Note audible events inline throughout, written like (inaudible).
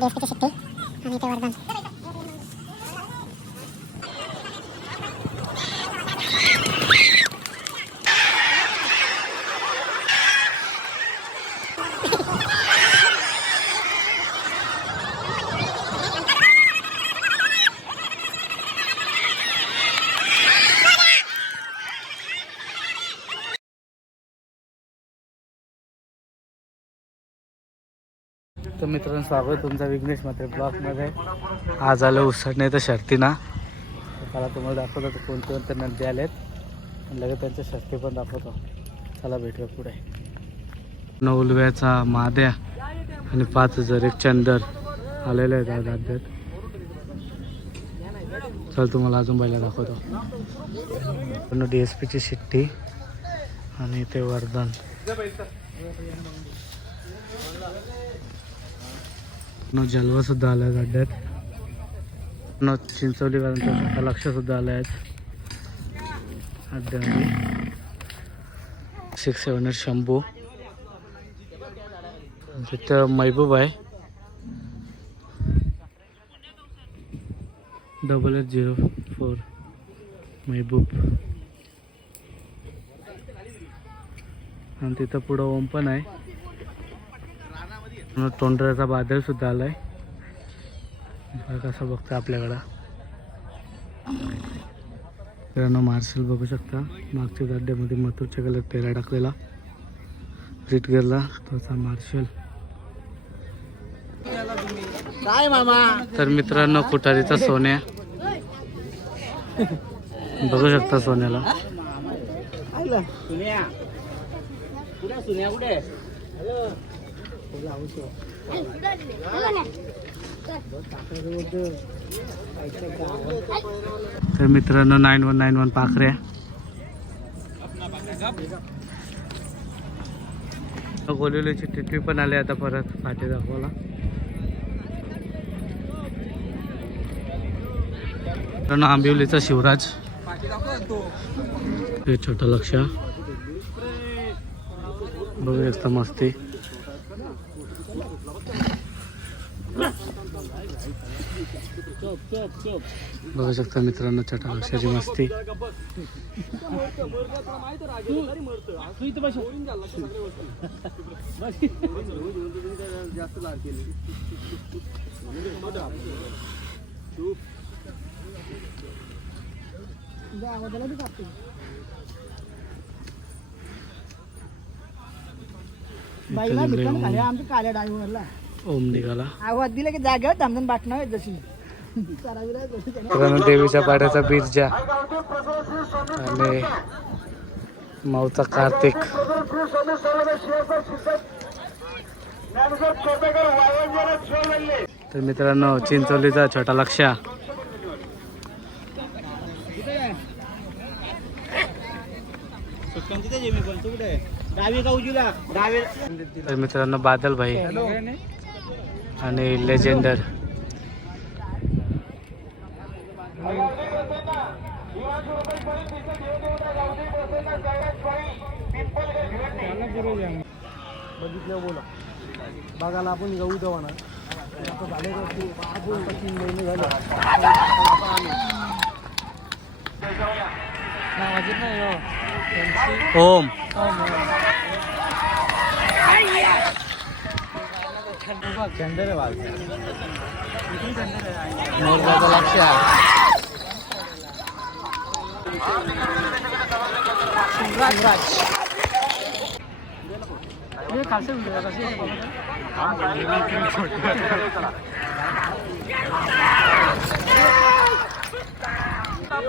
डीएसपीची शिट्टी आणि ते वरदान तर मित्रांनो स्वागत तुमचा विघ्नेश मात्रे ब्लॉगमध्ये. आज आलं उसडणे तर शर्ती ना. तर मला तुम्हाला दाखवतो तर कोणते कोणते नंदी आलेत. आणि लगेच त्यांच्या शर्ती पण दाखवतो. चला भेटूया पुढे. नवलव्याचा माद्या आणि पाच हजार एक चंदर आलेले आहेत आज अद्यात चल तुम्हाला अजून पहिला दाखवतो. डी एस पीची शिट्टी आणि ते वरदान. न जलवा सुद्धा आला आहे अड्ड्यात न चिंचवलीकरांचा लक्ष सुद्धा आलं आहेत अड्ड्यामध्ये सिक्स सेवन एट शंभू. तिथं महबूब आहे. डबल एट झिरो फोर महबूब. आणि तिथं पुढं ओम पण आहे. तोंडऱ्याचा बादल सुद्धा आलाय. कसं बघतं आपल्याकडं. मित्रांनो मार्शल बघू शकता. मागच्या गड्ड्यामध्ये मथुरच्या कलर पेरा टाकलेला. रिट गेला तोचा मार्शल काय मामा? तर मित्रांनो कुटारीचा सोन्या. बघू शकता सोन्याला. सुन्या. कुठे सुन्या कुठे तर मित्रांनो नाईन वन नाईन वन पाखऱ्या गोलिवलीची टिटवी पण आली आता परत फाटी दाखवायला. मित्रांनो आंबिवलीचा शिवराज. हे छोटं लक्ष. बघू एकदा मस्ती. बघू शकता मित्रांनो छोटा लक्षाची मस्ती. ओम. आमच्या काल्या डाळीवरला ओम निघाला. आवाज दिला की जागेवर धामधून बाटणार जशी. करावी देवीच्या पाड्याचा बिरजा आणि माऊचा कार्तिक. तर मित्रांनो चिंचोलीचा छोटा लक्ष तर मित्रांनो बादल भाई. आणि लेजेंडर बघितलं बोला. बघायला आपण जाऊ देवा ना आता झाले आता तीन महिने झाले. नावाचे नाही ओम. झेंडे रे बाल मोरगाचा लक्ष्या शिवराज हे खालचं व्हिडिओ कसे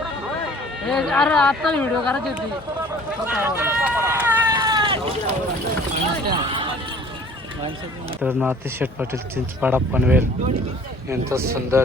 अरे आता व्हिडिओ करायची होती तर नाते शेठ पाटील चिंचपाडा पनवेल यांचा सुंदर.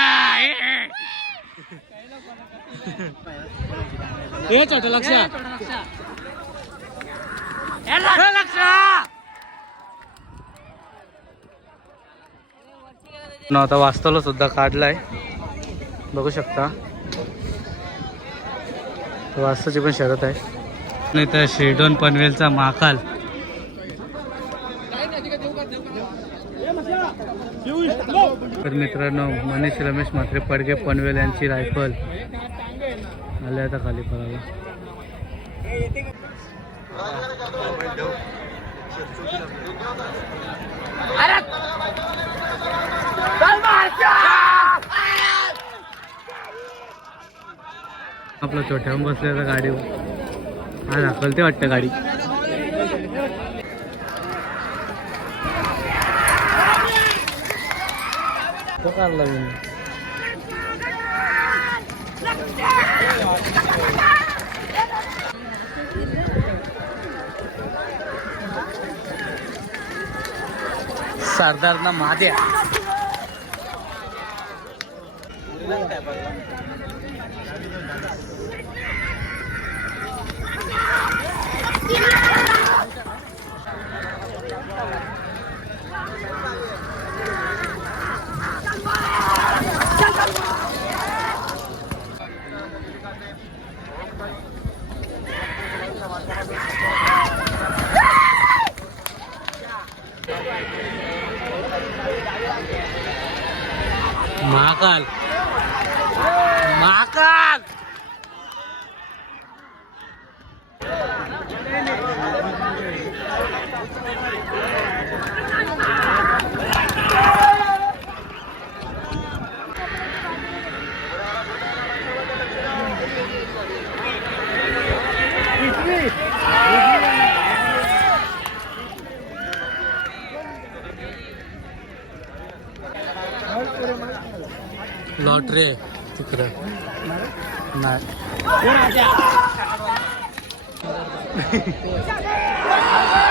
छोटं लक्ष! लक्ष! आता वास्तवला सुद्धा काढलाय. बघू शकता. वास्तवची पण शरत आहे. नाही तर शेडोन पनवेलचा महाकाल. तर मित्रांनो मनीष रमेश म्हात्रे पडगे पनवेल यांची रायफल. आले आता खाली पडायला आपलं छोट्याहून बसल्या गाडीवर हा दाखलते वाटतं गाडी. तो काढला मी. सरदार ना महाद्या महाकाल महाकाल लॉटरी आहे तिकडं. नाही. (laughs)